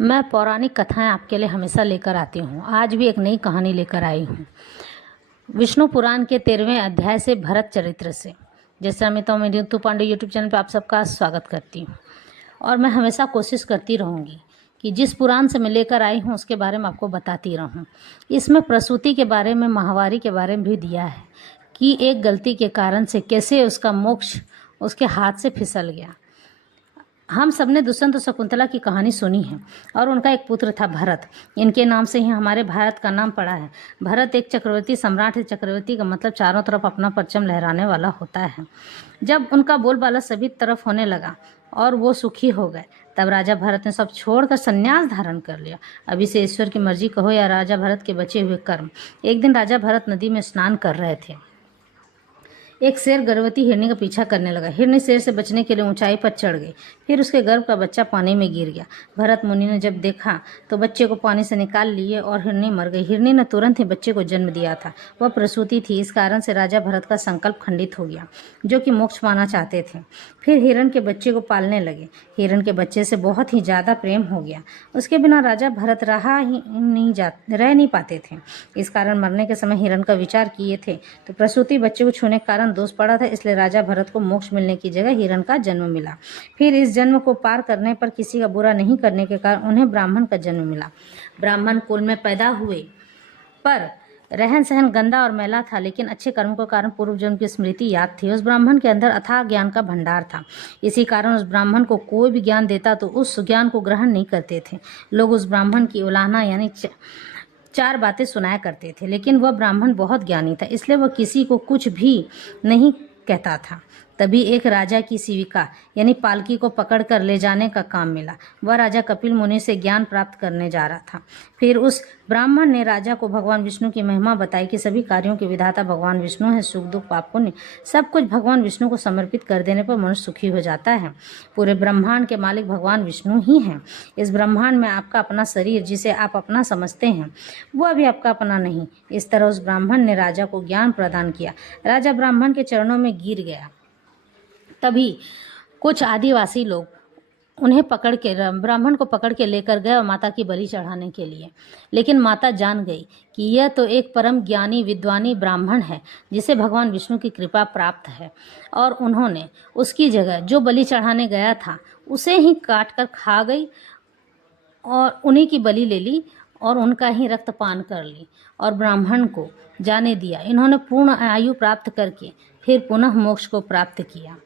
मैं पौराणिक कथाएं आपके लिए हमेशा लेकर आती हूँ। आज भी एक नई कहानी लेकर आई हूँ विष्णु पुराण के 13वें अध्याय से भरत चरित्र से। जैसे अमिता मैं रितु पांडे यूट्यूब चैनल पर आप सबका स्वागत करती हूँ और मैं हमेशा कोशिश करती रहूँगी कि जिस पुराण से मैं लेकर आई हूँ उसके बारे में आपको बताती रहूँ। इसमें प्रसूति के बारे में, महावारी के बारे में भी दिया है कि एक गलती के कारण से कैसे उसका मोक्ष उसके हाथ से फिसल गया। हम सबने दुष्यंत और शकुंतला की कहानी सुनी है और उनका एक पुत्र था भरत। इनके नाम से ही हमारे भारत का नाम पड़ा है। भरत एक चक्रवर्ती सम्राट है। चक्रवर्ती का मतलब चारों तरफ अपना परचम लहराने वाला होता है। जब उनका बोलबाला सभी तरफ होने लगा और वो सुखी हो गए, तब राजा भरत ने सब छोड़कर संन्यास धारण कर लिया। अभी से ईश्वर की मर्जी कहो या राजा भरत के बचे हुए कर्म। एक दिन राजा भरत नदी में स्नान कर रहे थे। एक शेर गर्भवती हिरनी का पीछा करने लगा। हिरनी शेर से बचने के लिए ऊंचाई पर चढ़ गई। फिर उसके गर्भ का बच्चा पानी में गिर गया। भरत मुनि ने जब देखा तो बच्चे को पानी से निकाल लिए और हिरनी मर गई। हिरनी ने तुरंत ही बच्चे को जन्म दिया था। वह प्रसूति थी। इस कारण से राजा भरत का संकल्प खंडित हो गया, जो कि मोक्ष पाना चाहते थे। फिर हिरण के बच्चे को पालने लगे। हिरण के बच्चे से बहुत ही ज़्यादा प्रेम हो गया। उसके बिना राजा भरत रह नहीं पाते थे। इस कारण मरने के समय हिरण का विचार किए थे तो प्रसूति बच्चे को छूने के कारण दोष पड़ा था। इसलिए राजा भरत को मोक्ष मिलने की जगह हिरण का जन्म मिला। फिर इस जन्म को पार करने पर किसी का बुरा नहीं करने के कारण उन्हें ब्राह्मण का जन्म मिला। ब्राह्मण कुल में पैदा हुए पर रहन सहन गंदा और मैला था, लेकिन अच्छे कर्म के कारण पूर्व जन्म की स्मृति याद थी। उस ब्राह्मण के अंदर अथाह ज्ञान का भंडार था। इसी कारण उस ब्राह्मण को कोई भी ज्ञान देता तो उस ज्ञान को ग्रहण नहीं करते थे। लोग उस ब्राह्मण की उलाहना यानी चार बातें सुनाया करते थे, लेकिन वह ब्राह्मण बहुत ज्ञानी था, इसलिए वह किसी को कुछ भी नहीं कहता था। तभी एक राजा की सेविका यानी पालकी को पकड़कर ले जाने का काम मिला। वह राजा कपिल मुनि से ज्ञान प्राप्त करने जा रहा था। फिर उस ब्राह्मण ने राजा को भगवान विष्णु की महिमा बताई कि सभी कार्यों के विधाता भगवान विष्णु है। सुख दुख पाप पुण्य सब कुछ भगवान विष्णु को समर्पित कर देने पर मनुष्य सुखी हो जाता है। पूरे ब्रह्मांड के मालिक भगवान विष्णु ही हैं। इस ब्रह्मांड में आपका अपना शरीर जिसे आप अपना समझते हैं वह भी आपका अपना नहीं। इस तरह उस ब्राह्मण ने राजा को ज्ञान प्रदान किया। राजा ब्राह्मण के चरणों में गिर गया। तभी कुछ आदिवासी लोग उन्हें पकड़ के ब्राह्मण को पकड़ के लेकर गए और माता की बलि चढ़ाने के लिए। लेकिन माता जान गई कि यह तो एक परम ज्ञानी विद्वानी ब्राह्मण है जिसे भगवान विष्णु की कृपा प्राप्त है, और उन्होंने उसकी जगह जो बलि चढ़ाने गया था उसे ही काट कर खा गई और उन्हीं की बलि ले ली और उनका ही रक्त पान कर ली और ब्राह्मण को जाने दिया। इन्होंने पूर्ण आयु प्राप्त करके फिर पुनः मोक्ष को प्राप्त किया।